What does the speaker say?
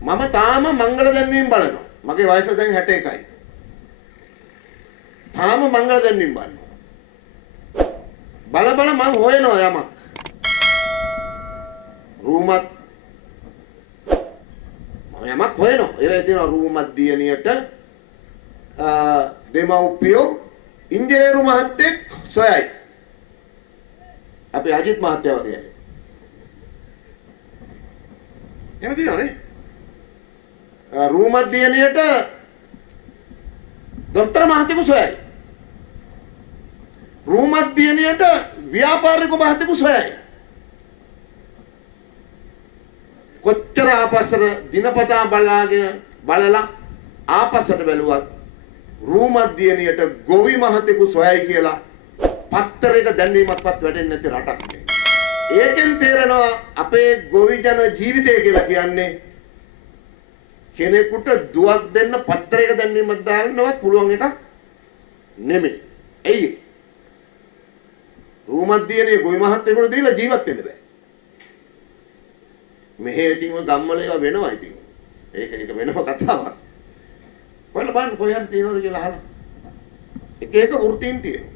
මම තාම මංගල දැන්වීම බලනවා. මගේ වයස දැන් 61යි. තාම මංගල දැන්වීම බලනවා. බල මම හොයනවා යමක්. රූමත් මම යමක් හොයනවා. ඒකේ තියෙනවා රූමත් දියණියට දෙමව්පියෝ ඉංජිනේරු මහත්තයෙක් සොයයි. අපි අජිත් මහත්තයා වගේ. එහෙම තියෙනවනේ. රූමත් දියණියට දොස්තර මහත්තයෙකු සොයයි. රූමත් දියණියට ව්‍යාපාරික මහත්තයෙකු සොයයි. කොච්චර ආපස්සට දිනපතා බලලා ආපස්සට බැලුවත් රූමත් දියණියට ගොවි මහත්තයෙකු සොයයි කියලා පත්තරයක දැන්වීමක්වත් වැටෙන්නේ නැති රටක් නේ. ඒකෙන් තේරෙනවා අපේ ගොවි ජන ජීවිතය කියලා කියන්නේ කෙනෙකුට දුවක් දෙන්න පත්තරයක දැන්වීමක් දාන්නවත් පුළුවන් එකක් නෙමෙයි. එයි රූමත් දියණිය ගොවි මහත්තයෙකුට දීලා ජීවත් වෙන්න බෑ. මෙහෙ ඉතින් ඔය ගම්වල ඒවා වෙනවා ඉතින්. ඒක වෙනම කතාවක්. කොහෙල බලන්න කොහේ හරි තියෙනවද කියලා අහලා. එක වෘත්තීන් තියෙනවා.